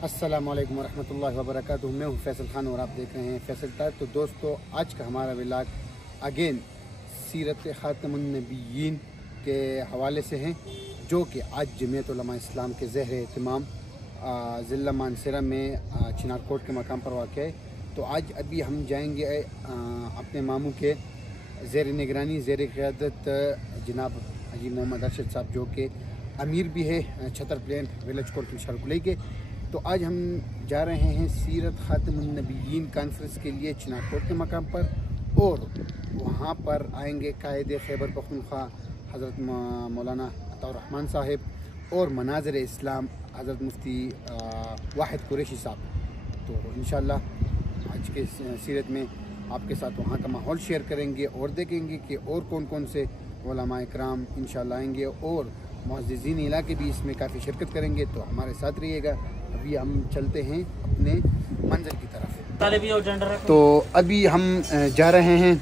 अस्सलामुअलैकुम वरहमतुल्लाहि वबरकातुहू। मैं हूँ फैसल खान और आप देख रहे हैं फैसल टाइम। तो दोस्तों, आज का हमारा व्लॉग अगेन सीरत ख़ातमुन नबिय्यीन के हवाले से हैं, जो कि आज जमीयत उलमा इस्लाम के ज़हर एहतमाम ज़िला मानसरा में चिनारकोट के मकाम पर वाक़ है। तो आज अभी हम जाएंगे अपने मामू के ज़ेर निगरानी ज़ेर क़यादत जनाब हाजी मोहम्मद अरशद साहब, जो कि अमीर भी है छतर प्लेन विलेज कोट शरकुलई के। तो आज हम जा रहे हैं सीरत ख़ातमुन नबिय्यीन कॉन्फ्रेंस के लिए चिनारकोट के मकाम पर, और वहाँ पर आएंगे कायदे खैबर पख्तूनख्वा हज़रत मौलाना अताउर रहमान साहिब और मनाज़िर इस्लाम हज़रत मुफ्ती वाहिद कुरैशी साहब। तो इंशाअल्लाह आज के सीरत में आपके साथ वहाँ का माहौल शेयर करेंगे और देखेंगे कि और कौन कौन से उलमा इकराम इंशाअल्लाह आएंगे, और मुअज़्ज़िज़ीन इलाके भी इसमें काफ़ी शिरकत करेंगे। तो हमारे साथ रहिएगा। अभी हम चलते हैं अपने मंज़िल की तरफ। तो अभी हम जा रहे हैं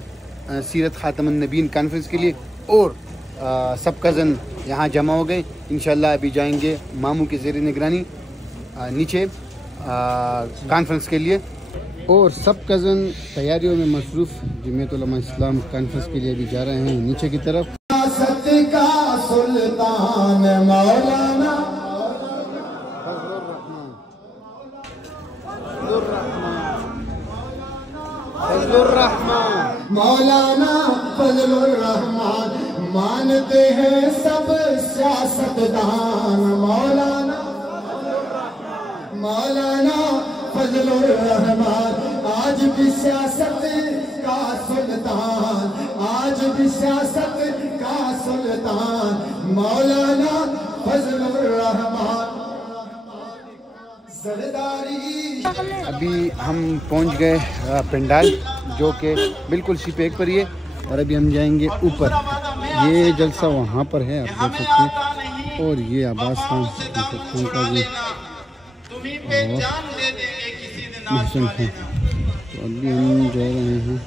सीरत ख़ातमुन नबिय्यीन कॉन्फ्रेंस के लिए, और सब कज़न यहाँ जमा हो गए। इंशाअल्लाह अभी जाएंगे मामू के ज़ेर निगरानी नीचे कॉन्फ्रेंस के लिए, और सब कज़न तैयारियों में मसरूफ़ जमीयत उलमा इस्लाम कॉन्फ्रेंस के लिए भी जा रहे हैं नीचे की तरफ। सुल्तान मौलाना मौलाना फजलुर रहमान, मानते हैं सब सियासतदान। मौलाना फजलुर रहमान, आज भी सियासत का सुल्तान, आज भी सियासत का सुल्तान। मौलाना फजलुर रहमान सरदारी। अभी हम पहुंच गए पंडाल, जो कि बिल्कुल सिपेक पर ही है, और अभी हम जाएंगे ऊपर। ये जलसा वहाँ पर है, आप देख सकते हैं, और ये अब्बास खान का भी महसन खान। तो अभी हम जा रहे हैं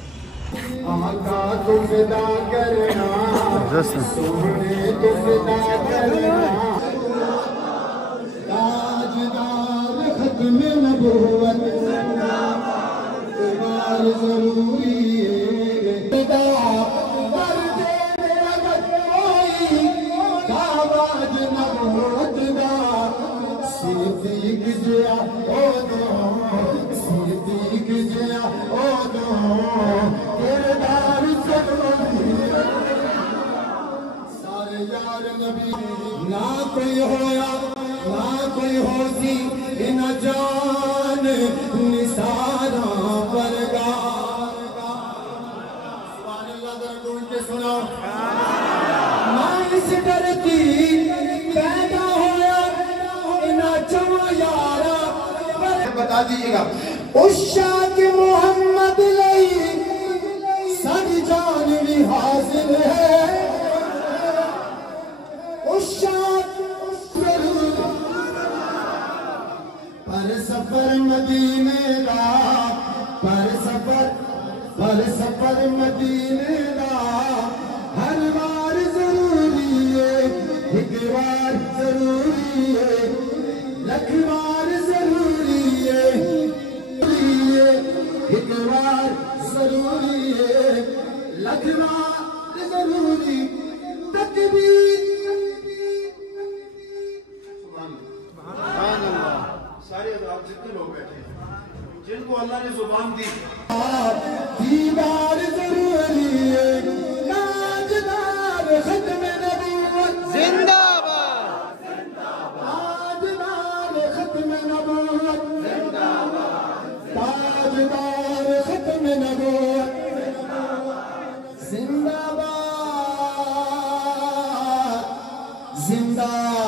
ना कोई होया ना कोई होसी इन जान निसारा वर्गा। सुनो ना इस डरती पैदा होया इन चवा यारा। बता दीजिएगा उस शाह के मोहम्मद लई सारी जान भी हाजिर है। पर सफर मदीने का, पर सफर मदीने का हर बार जरूरी है, एक बार जरूरी है, लख बार जरूरी है, एक बार जरूरी है, लख बार जरूरी। तकबीर सारे हज़रात जितने लोग बैठे हैं, जिनको अल्लाह ने जुबान दी, दीवार जरूरी है, ताजदार ख़त्म नबूवत जिंदाबाद, ताजदार ख़त्म नबूवत जिंदाबाद, ताजदार ख़त्म नबूवत जिंदाबाद, जिंदाबाद।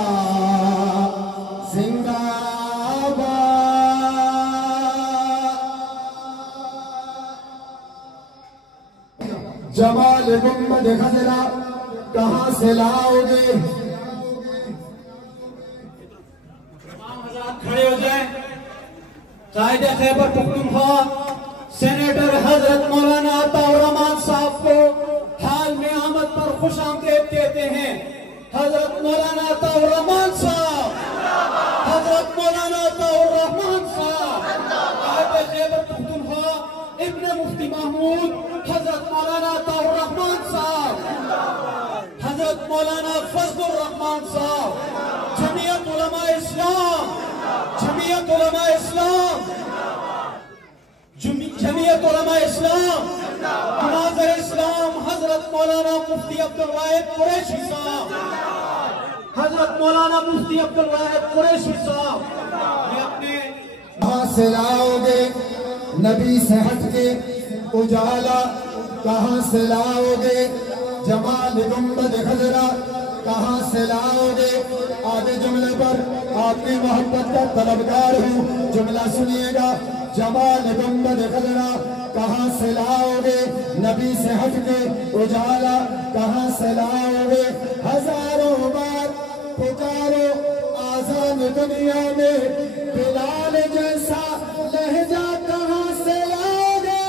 जमाल गुम्बद खजरा कहाँ से लाओगे? खड़े हो जाए। कायदे खैबर पख्तूनख्वा सेनेटर हजरत मौलाना अताउर रहमान साहब को हाल में आमद पर खुश आमदेद कहते हैं। हजरत मौलाना अताउर रहमान साहब, हजरत मौलाना अताउर रहमान محمود حضرت مولانا طاہر الرحمان صاحب، حضرت مولانا فضل الرحمان صاحب، جمعیت علماء اسلام، جمعیت علماء اسلام، جمعیت علماء اسلام، مناظر اسلام حضرت مولانا مفتی عبدالواحد قریشی صاحب، حضرت مولانا مفتی عبدالواحد قریشی صاحب، میں اپنے کہاں سے لاؤ گے نبی سے ہٹ کے اجالا، کہاں سے لاؤ گے جمال گنبد خضرا، کہاں سے لاؤ گے؟ آدھے جملے پر آپ کی محبت کا طلبگار ہوں، جملہ سنیے گا، جمال گنبد خضرا کہاں سے لاؤ گے؟ نبی سے ہٹ کے اجالا کہاں سے لاؤ گے؟ ہزاروں بار پکارو آزاد دنیا میں بلال جیسا لہجہ کہاں سے لاؤ گے؟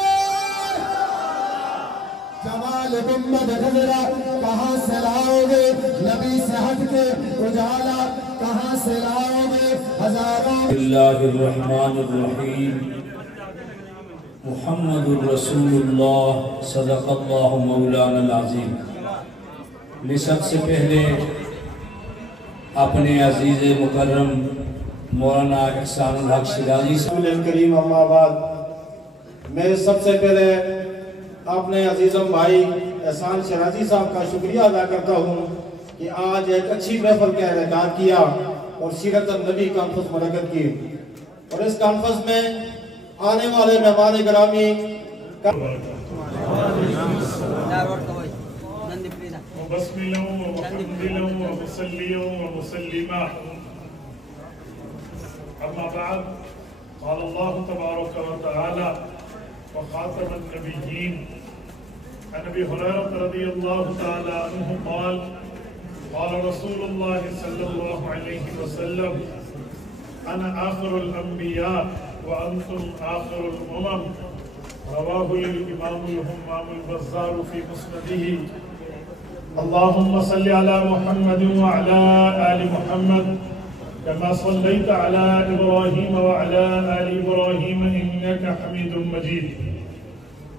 جمال گنبد خضرا کہاں سے لاؤ گے؟ نبی سے ہٹ کے اجالا کہاں سے لاؤ گے؟ ہزاروں بسم اللہ الرحمن الرحیم، محمد الرسول اللہ، صدق اللہ مولانا العظیم۔ سب سے پہلے اپنے عزیز مکرم مولانا احسان الحق شیرازی رسول کریم اما بعد، میں سب سے پہلے اپنے عزیزم بھائی احسان شیرازی صاحب کا شکریہ ادا کرتا ہوں کہ آج ایک اچھی محفل کا انعقاد کیا اور سیرت النبی کانفرنس منعقد کی، اور اس کانفرنس میں آنے والے مہمان گرامی وبسملا ومحمدلا ومصليا ومسلما. أما بعد، قال الله تبارك وتعالى وخاتم النبيين عن أبي هريرة رضي الله تعالى عنه قال قال رسول الله صلى الله عليه وسلم أنا آخر الأنبياء وأنتم آخر الأمم. رواه الإمام الهمام البزار في مسنده. اللهم صل على محمد وعلى آل محمد كما صليت على إبراهيم وعلى آل إبراهيم إنك حميد مجيد.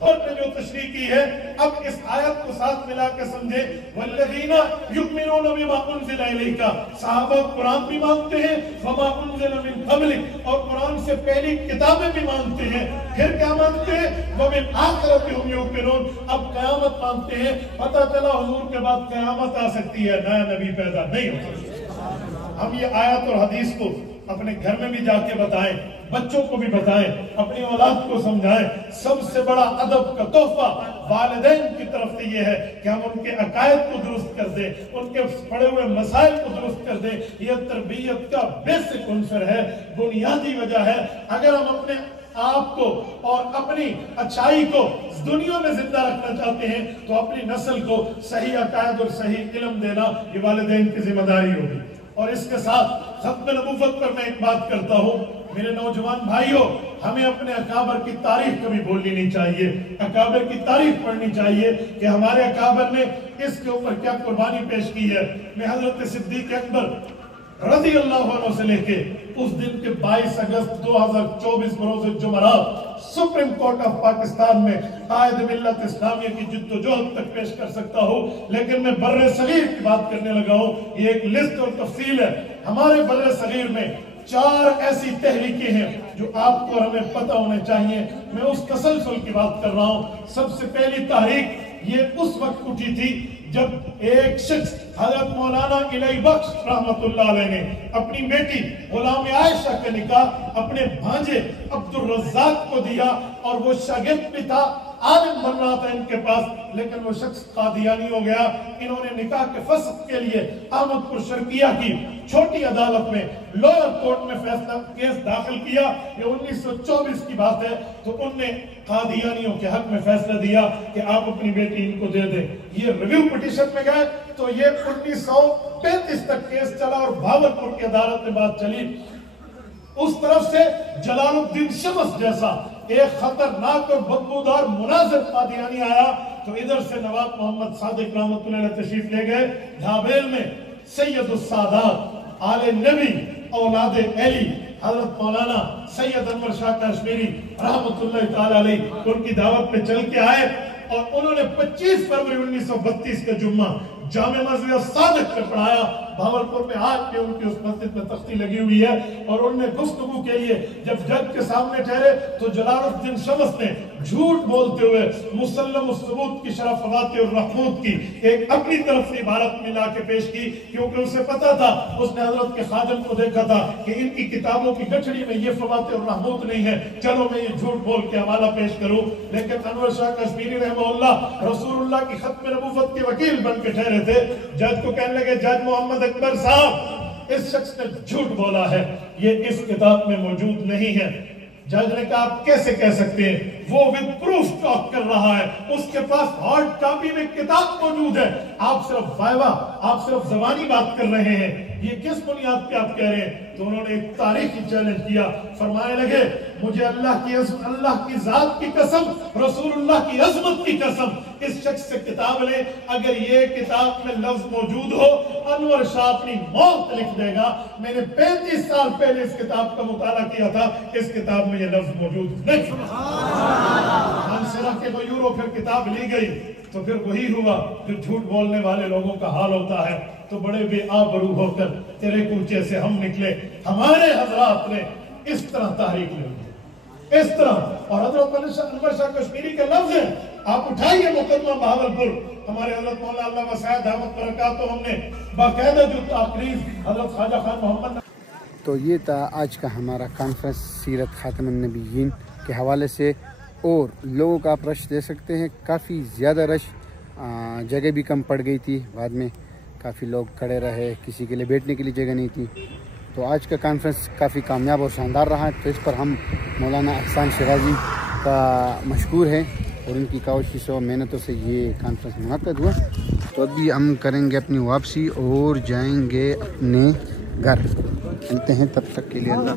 اور نے جو تشریح کی ہے، اب اس آیت کو ساتھ ملا کے سمجھے، والذین یؤمنون بما انزل الیک، صحابہ قرآن بھی مانتے ہیں، وما انزل من قبلک، اور قرآن سے پہلی کتابیں بھی مانتے ہیں، پھر کیا مانتے ہیں؟ وبالآخرۃ هم یوقنون، اب قیامت مانتے ہیں۔ پتہ چلا حضور کے بعد قیامت آ سکتی ہے، نیا نبی پیدا نہیں ہو سکتا۔ ہم یہ آیت اور حدیث کو اپنے گھر میں بھی جا کے بتائیں، بچوں کو بھی بتائیں، اپنی اولاد کو سمجھائیں۔ سب سے بڑا ادب کا تحفہ والدین کی طرف سے یہ ہے کہ ہم ان کے عقائد کو درست کر دیں، ان کے پڑے ہوئے مسائل کو درست کر دیں۔ یہ تربیت کا بیسک عنصر ہے، بنیادی وجہ ہے۔ اگر ہم اپنے آپ کو اور اپنی اچھائی کو دنیا میں زندہ رکھنا چاہتے ہیں تو اپنی نسل کو صحیح عقائد اور صحیح علم دینا یہ والدین کی ذمہ داری ہوگی۔ اور اس کے ساتھ ختم نبوت پر میں ایک بات کرتا ہوں، میرے نوجوان بھائیوں، ہمیں اپنے اکابر کی تاریخ کبھی بھولنی نہیں چاہیے، اکابر کی تاریخ پڑھنی چاہیے کہ ہمارے اکابر نے اس کے اوپر کیا قربانی پیش کی ہے۔ میں حضرت صدیق اکبر رضی اللہ عنہ سے لے کے اس دن کے 22 اگست 2024 بروز جمعرات سپریم کورٹ آف پاکستان میں قائد ملت اسلامیہ کی جد و جہد تک پیش کر سکتا ہوں، لیکن میں بر صغیر کی بات کرنے لگا ہوں۔ یہ ایک لسٹ اور تفصیل ہے۔ ہمارے بر صغیر میں 4 ایسی تحریکیں ہیں جو آپ کو اور ہمیں پتہ ہونے چاہیے۔ میں اس تسلسل کی بات کر رہا ہوں۔ سب سے پہلی تحریک یہ اس وقت اٹھی تھی جب ایک شخص حضرت مولانا الہی بخش رحمت اللہ علیہ نے اپنی بیٹی غلام عائشہ کا نکاح اپنے بھانجے عبدالرزاق کو دیا، اور وہ شاگرد بھی تھا، عالم بن رہا تھا ان کے پاس، لیکن وہ شخص قادیانی ہو گیا۔ انہوں نے نکاح کے فسخ کے لیے احمد پور شرقیہ کی چھوٹی عدالت میں لوئر کورٹ میں فیصلہ کیس داخل کیا۔ یہ 1924 کی بات ہے۔ تو ان نے قادیانیوں کے حق میں فیصلہ دیا کہ آپ اپنی بیٹی ان کو دے دیں۔ یہ ریویو پٹیشن میں گئے تو یہ 1935 تک کیس چلا اور بھاولپور کی عدالت میں بات چلی۔ اس طرف سے جلال الدین شمس جیسا ایک خطرناک اور بدبودار مناظر قادیانی آیا، تو ادھر سے نواب محمد صادق رحمت اللہ علیہ تشریف لے گئے۔ دھابیل میں سید السادات، آل نبی، اولاد علی، हजरत मौलाना सैयद अनवर शाह कश्मीरी रहमतुल्लाह ताला अलैह उनकी दावत पे चल के आए और उन्होंने 25 फरवरी 1932 का जुम्मा जामे मस्जिद सादिक में पढ़ाया। भावलपुर में आज भी उनकी उस मस्जिद में तख्ती लगी हुई है। और उन्होंने गुफ्तगू के लिए जब जज के सामने ठहरे तो जलालुद्दीन शमस ने झूठ बोलते हुए मुसल्लम उस-सबूत की शरफ फवाते और रहमूत की एक अपनी तरफ से इबारत मिला के पेश की, क्योंकि उसे पता था, उसने हजरत के खादिम को देखा था कि इनकी किताबों की गठड़ी में ये फवाते और रहमूत नहीं है, चलो मैं ये झूठ बोल के हवाला पेश करूं। लेकिन अनवर शाह कश्मीरी रहमतुल्लाह रसूलुल्लाह की खत्म नबूवत के वकील बन के ठहरे थे। जज को कहने लगे, जज मोहम्मद अकबर साहब, इस शख्स ने झूठ बोला है, ये इस किताब में मौजूद नहीं है। जज ने कहा, आप कैसे कह सकते हैं, वो विद प्रूफ टॉक कर रहा है, उसके पास हार्ड कॉपी में किताब मौजूद है, आप सिर्फ वाइवा, आप सिर्फ जबानी बात कर रहे हैं, ये किस बुनियाद पे आप कह रहे हैं। तो उन्होंने एक तारीखी चैलेंज किया, फरमाने लगे, मुझे अल्लाह की जात की कसम, रसूलुल्लाह की अजमत की कसम, इस शख्स से किताब ले, अगर ये किताब में लफ्ज मौजूद हो, अनवर शाह अपनी मौत लिख देगा। मैंने 35 साल पहले इस किताब का मुताला किया था, इस किताब में ये लफ्ज मौजूद नहीं। मानसरा के मयूरों फिर किताब ली गई तो फिर वही हुआ, फिर झूठ बोलने वाले लोगों का हाल होता है। तो बड़े बेआबरू होकर तेरे कूचे से हम निकले, हमारे हजरात ने इस तरह तहरीक ली, इस तरह। और हजरत अनवर शाह कश्मीरी के लफ्ज हैं, आप उठाइए मुकदमा बहावलपुर, हमारे हजरत मौलाना अल्लामा सैयद दामत बरकातहू, हमने बाकायदा जो ताकरीर हजरत ख्वाजा खान मोहम्मद। तो ये था आज का हमारा कॉन्फ्रेंस सीरत खातमुन नबिय्यीन के हवाले से। और लोगों का आप रश दे सकते हैं, काफ़ी ज़्यादा रश, जगह भी कम पड़ गई थी, बाद में काफ़ी लोग खड़े रहे, किसी के लिए बैठने के लिए जगह नहीं थी। तो आज का कॉन्फ्रेंस काफ़ी कामयाब और शानदार रहा। तो इस पर हम मौलाना अहसान शिराजी का मशकूर है और उनकी कोशिशों और मेहनतों से ये कॉन्फ्रेंस मुनक्कद हुआ। तो अभी हम करेंगे अपनी वापसी और जाएंगे अपने घर। मिलते हैं तब तक के लिए अल्लाह।